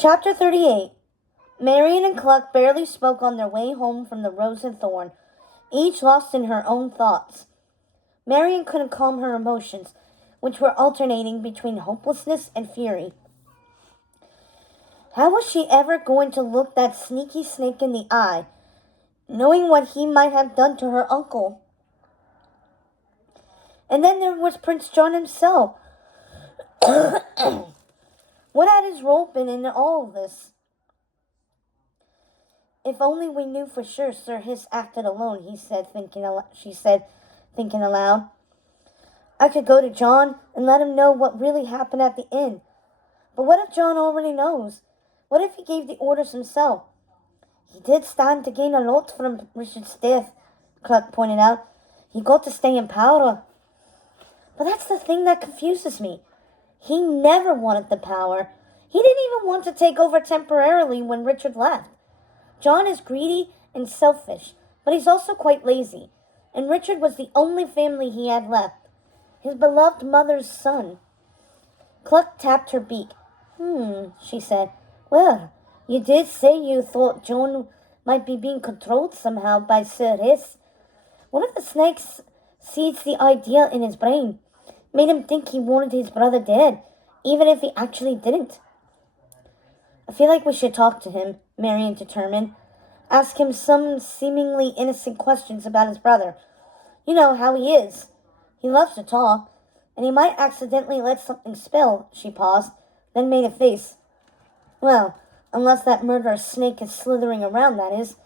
Chapter 38. Marian and Cluck barely spoke on their way home from the Rose and Thorn, each lost in her own thoughts. Marian couldn't calm her emotions, which were alternating between hopelessness and fury. How was she ever going to look that sneaky snake in the eye, knowing what he might have done to her uncle? And then there was Prince John himself. What had his role been in all of this? If only we knew for sure Sir Hiss acted alone, she said, thinking aloud. I could go to John and let him know what really happened at the inn. But what if John already knows? What if he gave the orders himself? He did stand to gain a lot from Richard's death, Cluck pointed out. He got to stay in power. But that's the thing that confuses me. He never wanted the power. He didn't even want to take over temporarily when Richard left. John is greedy and selfish, but he's also quite lazy, and Richard was the only family he had left, his beloved mother's son. Cluck tapped her beak. She said. Well, you did say you thought John might be being controlled somehow by Sir Hiss. What if the snake seeds the idea in his brain, made him think he wanted his brother dead, even if he actually didn't? I feel like we should talk to him, Marian determined. Ask him some seemingly innocent questions about his brother. You know how he is. He loves to talk, and he might accidentally let something spill. She paused, then made a face. Well, unless that murderous snake is slithering around, that is.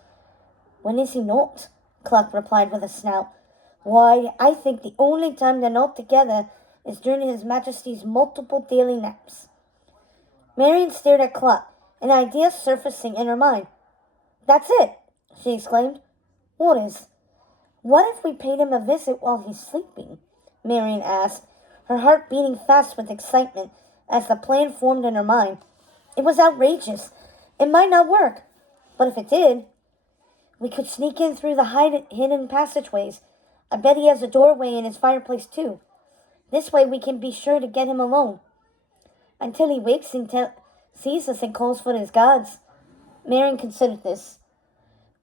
When is he not? Cluck replied with a snout. Why, I think the only time they're not together is during His Majesty's multiple daily naps. Marian stared at Cluck, an idea surfacing in her mind. That's it, she exclaimed. What is? What if we paid him a visit while he's sleeping? Marian asked, her heart beating fast with excitement as the plan formed in her mind. It was outrageous. It might not work, but if it did, we could sneak in through the hidden passageways. I bet he has a doorway in his fireplace, too. This way we can be sure to get him alone. Until he wakes and sees us and calls for his gods. Marian considered this.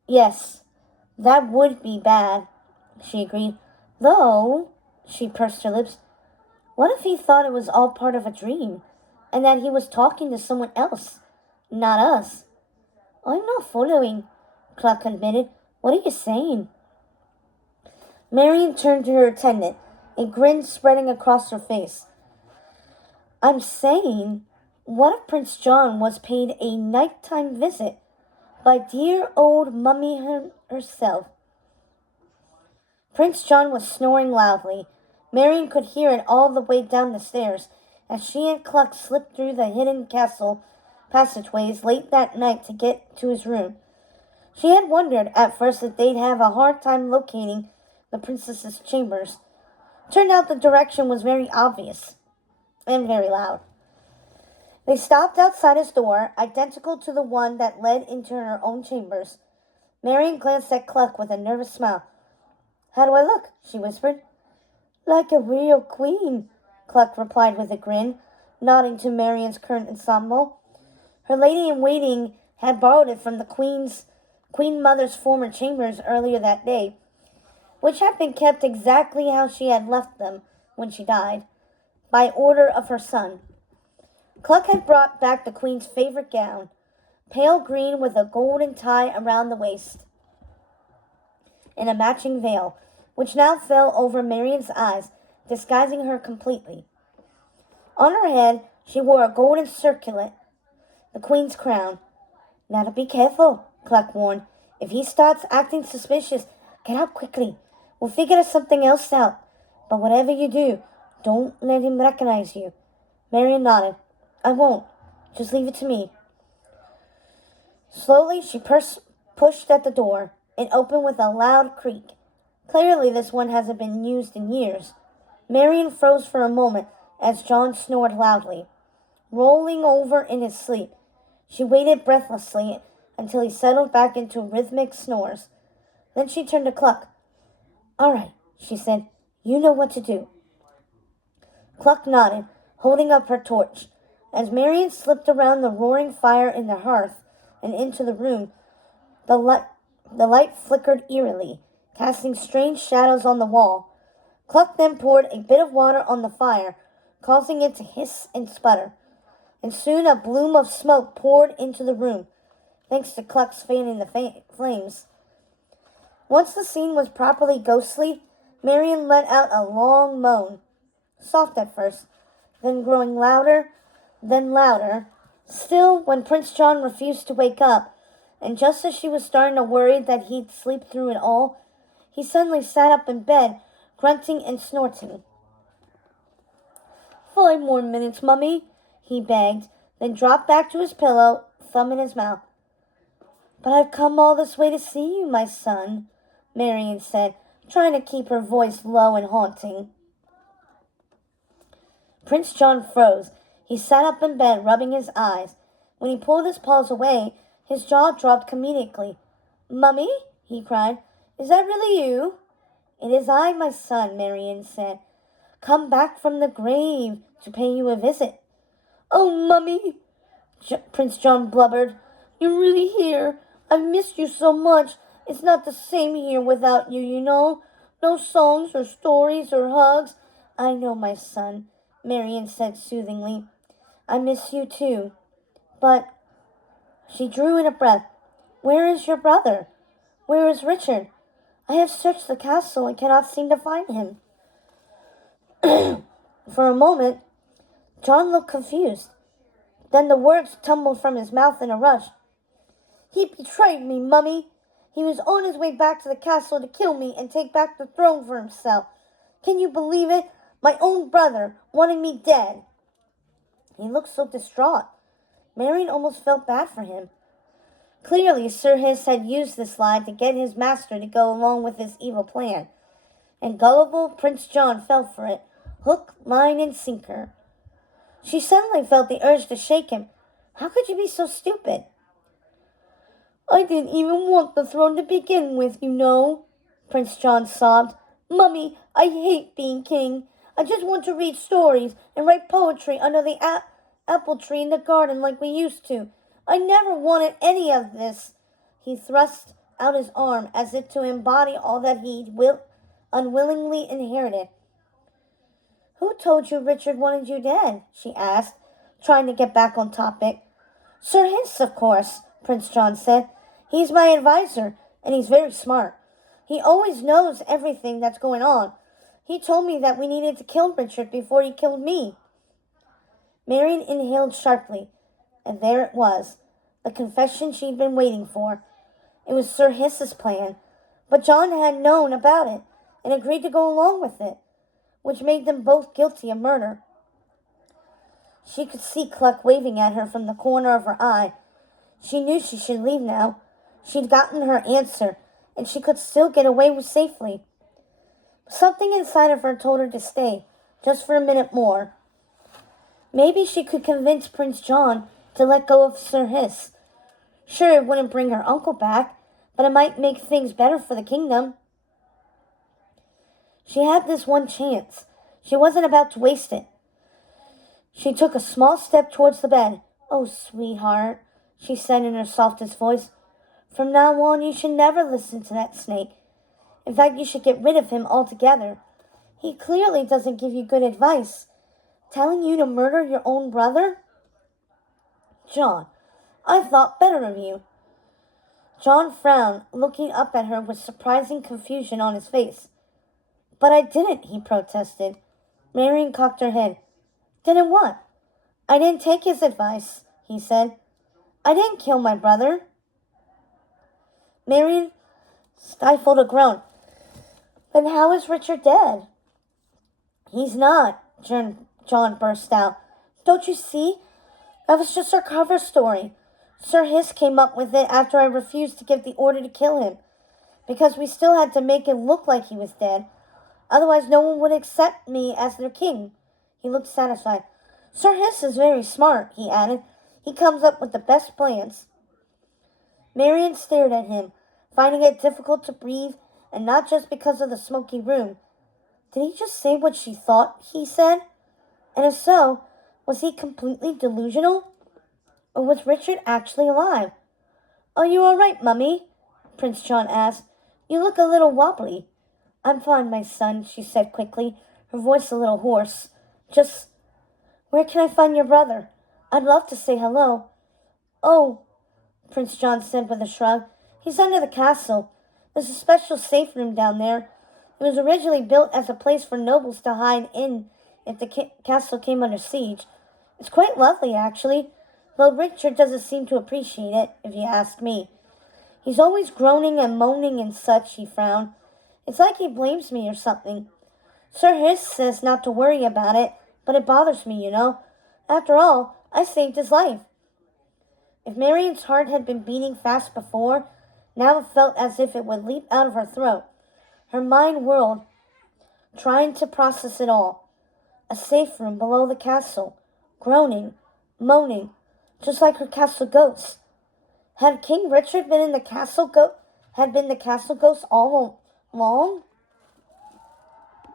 Yes, that would be bad, she agreed. Though, she pursed her lips, what if he thought it was all part of a dream, and that he was talking to someone else, not us? I'm not following, Cluck admitted. What are you saying? Marian turned to her attendant, a grin spreading across her face. I'm saying, what if Prince John was paid a nighttime visit by dear old Mummy herself? Prince John was snoring loudly. Marian could hear it all the way down the stairs as she and Cluck slipped through the hidden castle passageways late that night to get to his room. She had wondered at first that they'd have a hard time locating the princess's chambers. Turned out the direction was very obvious and very loud. They stopped outside his door, identical to the one that led into her own chambers. Marian glanced at Cluck with a nervous smile. How do I look? She whispered. Like a real queen, Cluck replied with a grin, nodding to Marian's current ensemble. Her lady-in-waiting had borrowed it from the Queen Mother's former chambers earlier that day, which had been kept exactly how she had left them when she died, by order of her son. Cluck had brought back the Queen's favorite gown, pale green with a golden tie around the waist, and a matching veil, which now fell over Marian's eyes, disguising her completely. On her head, she wore a golden circlet, the Queen's crown. Now to be careful, Cluck warned. If he starts acting suspicious, get out quickly. We'll figure something else out. But whatever you do, don't let him recognize you. Marian nodded. I won't. Just leave it to me. Slowly, she pushed at the door. It opened with a loud creak. Clearly, this one hasn't been used in years. Marian froze for a moment as John snored loudly, rolling over in his sleep. She waited breathlessly until he settled back into rhythmic snores. Then she turned to Cluck. All right, she said. You know what to do. Cluck nodded, holding up her torch. As Marion slipped around the roaring fire in the hearth and into the room, the light flickered eerily, casting strange shadows on the wall. Cluck then poured a bit of water on the fire, causing it to hiss and sputter, and soon a bloom of smoke poured into the room, thanks to Cluck's fanning the flames. Once the scene was properly ghostly, Marion let out a long moan, soft at first, then growing louder, then louder. Still, when Prince John refused to wake up, and just as she was starting to worry that he'd sleep through it all, he suddenly sat up in bed, grunting and snorting. 5 more minutes, Mummy, he begged, then dropped back to his pillow, thumb in his mouth. But I've come all this way to see you, my son, Marion said, trying to keep her voice low and haunting. Prince John froze. He sat up in bed, rubbing his eyes. When he pulled his paws away, his jaw dropped comedically. Mummy, he cried, is that really you? It is I, my son, Marion said, come back from the grave to pay you a visit. Oh, Mummy, Prince John blubbered, you're really here. I've missed you so much. It's not the same here without you, you know. No songs or stories or hugs. I know, my son, Marion said soothingly. I miss you too. But she drew in a breath. Where is your brother? Where is Richard? I have searched the castle and cannot seem to find him. For a moment, John looked confused. Then the words tumbled from his mouth in a rush. He betrayed me, Mummy. He was on his way back to the castle to kill me and take back the throne for himself. Can you believe it? My own brother, wanting me dead. He looked so distraught. Marion almost felt bad for him. Clearly, Sir Hiss had used this lie to get his master to go along with his evil plan. And gullible Prince John fell for it, hook, line, and sinker. She suddenly felt the urge to shake him. How could you be so stupid? I didn't even want the throne to begin with, you know, Prince John sobbed. Mummy, I hate being king. I just want to read stories and write poetry under the apple tree in the garden like we used to. I never wanted any of this. He thrust out his arm as if to embody all that he'd unwillingly inherited. Who told you Richard wanted you dead? She asked, trying to get back on topic. Sir Hiss, of course, Prince John said. He's my advisor, and he's very smart. He always knows everything that's going on. He told me that we needed to kill Richard before he killed me. Marion inhaled sharply, and there it was, the confession she'd been waiting for. It was Sir Hiss's plan, but John had known about it and agreed to go along with it, which made them both guilty of murder. She could see Cluck waving at her from the corner of her eye. She knew she should leave now. She'd gotten her answer, and she could still get away safely. Something inside of her told her to stay, just for a minute more. Maybe she could convince Prince John to let go of Sir Hiss. Sure, it wouldn't bring her uncle back, but it might make things better for the kingdom. She had this one chance. She wasn't about to waste it. She took a small step towards the bed. Oh, sweetheart, she said in her softest voice. From now on, you should never listen to that snake. In fact, you should get rid of him altogether. He clearly doesn't give you good advice. Telling you to murder your own brother? John, I thought better of you. John frowned, looking up at her with surprising confusion on his face. But I didn't, he protested. Marion cocked her head. Didn't what? I didn't take his advice, he said. I didn't kill my brother. Marion stifled a groan. Then how is Richard dead? He's not, John burst out. Don't you see? That was just our cover story. Sir Hiss came up with it after I refused to give the order to kill him, because we still had to make it look like he was dead. Otherwise, no one would accept me as their king. He looked satisfied. Sir Hiss is very smart, he added. He comes up with the best plans. Marion stared at him, finding it difficult to breathe, and not just because of the smoky room. Did he just say what she thought he said? And if so, Was he completely delusional? Or was Richard actually alive? Are you all right, Mummy? Prince John asked. You look a little wobbly. I'm fine, my son, she said quickly, her voice a little hoarse. Just, where can I find your brother? I'd love to say hello. Oh, Prince John said with a shrug. He's under the castle. There's a special safe room down there. It was originally built as a place for nobles to hide in if the castle came under siege. It's quite lovely, actually, though Richard doesn't seem to appreciate it, if you ask me. He's always groaning and moaning and such, he frowned. It's like he blames me or something. Sir Hiss says not to worry about it, but it bothers me, you know. After all, I saved his life. If Marian's heart had been beating fast before, now it felt as if it would leap out of her throat. Her mind whirled, trying to process it all. A safe room below the castle, groaning, moaning, just like her castle ghost. Had King Richard been the castle ghost all along?